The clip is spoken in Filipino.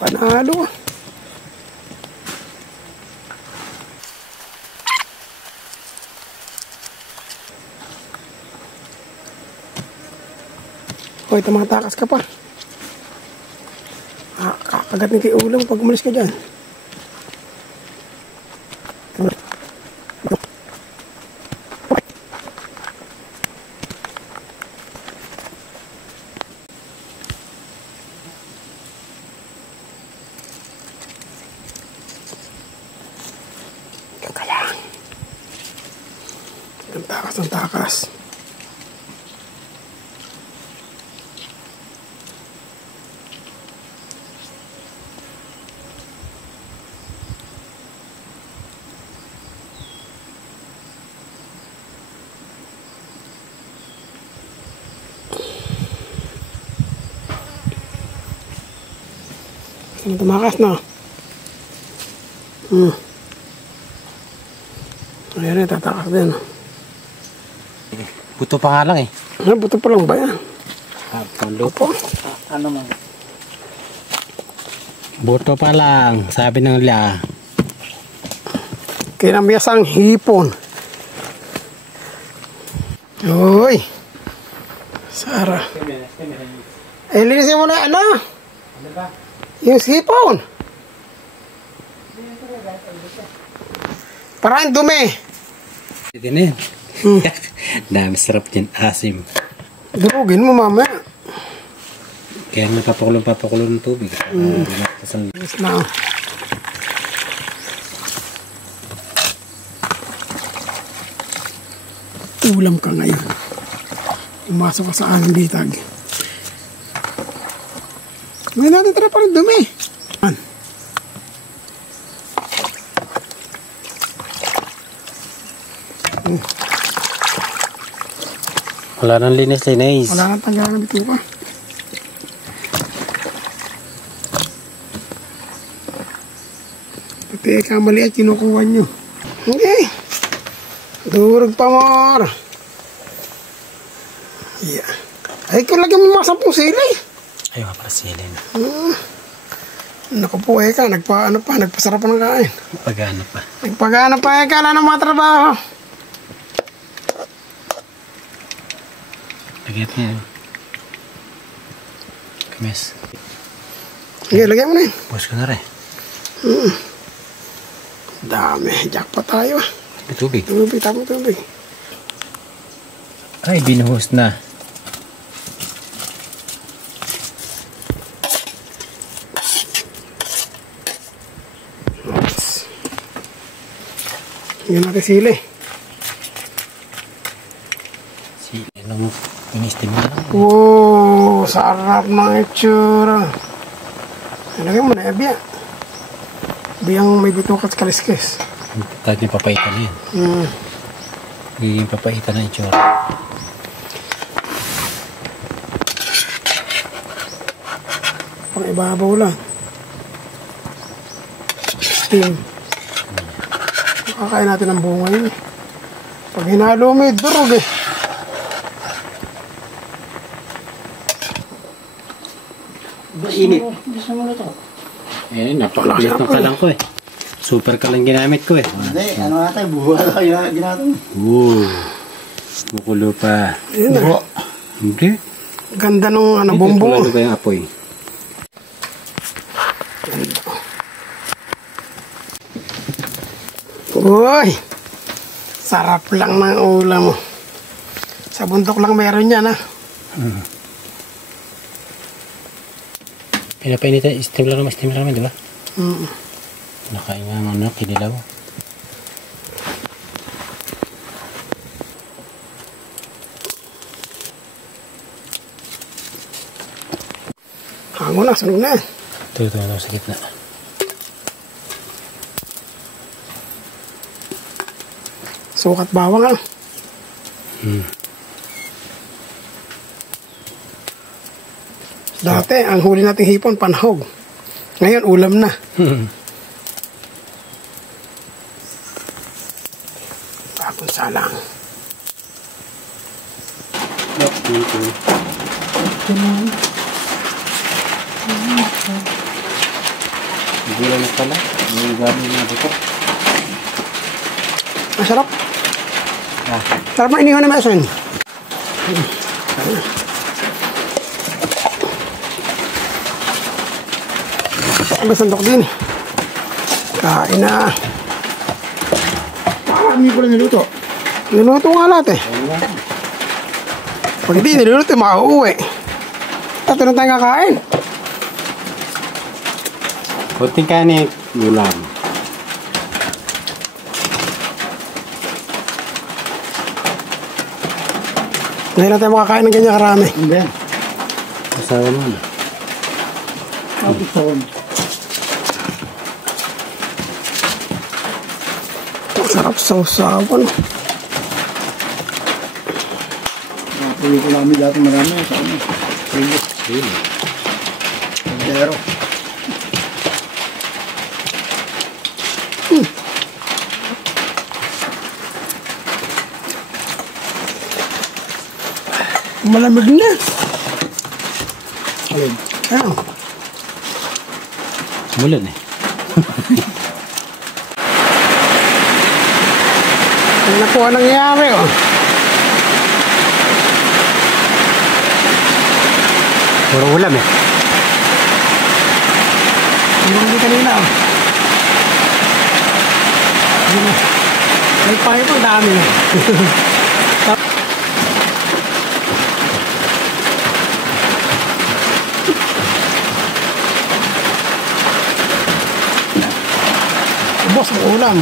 Panalo. Hoy, tumatakas ka pa. Kakagat ni kay ulam pag umalis ka dyan. Ang takas. Ang tumakas na. Ayan, tatakas din. Buto pa nga lang eh. Buto pa lang ba yan? Lupo. Ano man? Buto pa lang, sabi ng nila. Kinamiyasang hipon. Uy! Sara. Eh, linisin mo na ano? Ano ba? Yung hipon. Parang dumi. Hindi na yan. Dami sarap din, asim. Durugin mo mamaya. Kaya nga papakulo ng tubig. Yes na. Ulam ka ngayon. Umasok ka sa aming bitag. Ngayon natin tara parang dumi. Wala nang linis. Wala nang tanggalan ng bituka. Pati kamali at kinukuha nyo. Okay. Durog pa more. Yeah. Ay, kung lagyan mo mga 10 sili. Ay, para sili na. Naku po, nagpasarap pa ng kain. Pagana pa. Nagpagana pa, wala ng mga trabaho. Lagyan niya. Kamis. Okay, lagyan mo na yun. Bukas ko na rin. Dami. Jackpot tayo. May tubig. Tubig. Ay, binuhos na. Yan natin sili. Sili nung in-steam na lang. Wow, sarap ng itsura. Lagyan mo na, biya. Biyang may bituka at kaliskis. Kahit yung papaitan na yan. Giging papaitan na itsura. Pang ibabaw lang. Steam. Kakain natin ang bunga yun. Pag hinalo mo, durog eh. Init. Gusto mo na ito? Eh, napakabilis ng kalang ko eh. Super kalang ginamit ko eh. Hindi, ano natin, buha lang ginatong. Bukulo pa. Yun na. Hindi. Ganda nung bumbong. Ito ba yung apoy? Uy! Sarap lang ng ulam mo. Sa bundok lang meron yan ha. Pinapainitan, steam lang naman, di ba? Nakain nga kinilaw. Hango na, sunog na. Ito sa gitna. Sukat bawang ha. Dati, ang huli nating hipon, panhog. Ngayon, ulam na. Tapon salang. Gula na pala. May gano'n na dito. Masarap. Ah. Sarap na inihaw na mesin. May sandok din. Kain na. Hindi ko lang niluto. Niluto nga lahat eh. Pag hindi niluluto, makauwi. Tatlo na tayo kakain. Kunting kanin, ulam. Ngayon na tayo makakain ng ganyan karami. Hindi. Asawa mo na. Tapos ako. Masarap sa usapan. Napuli ko namin dati marami. Saan? Sige. Pero. Malamig na. Ayun. Ayan. Mulan eh. Ano na po ang nangyayari oh. Puro ulam eh. Hindi kanina oh. May pahay po dami. Boss, ang ulam.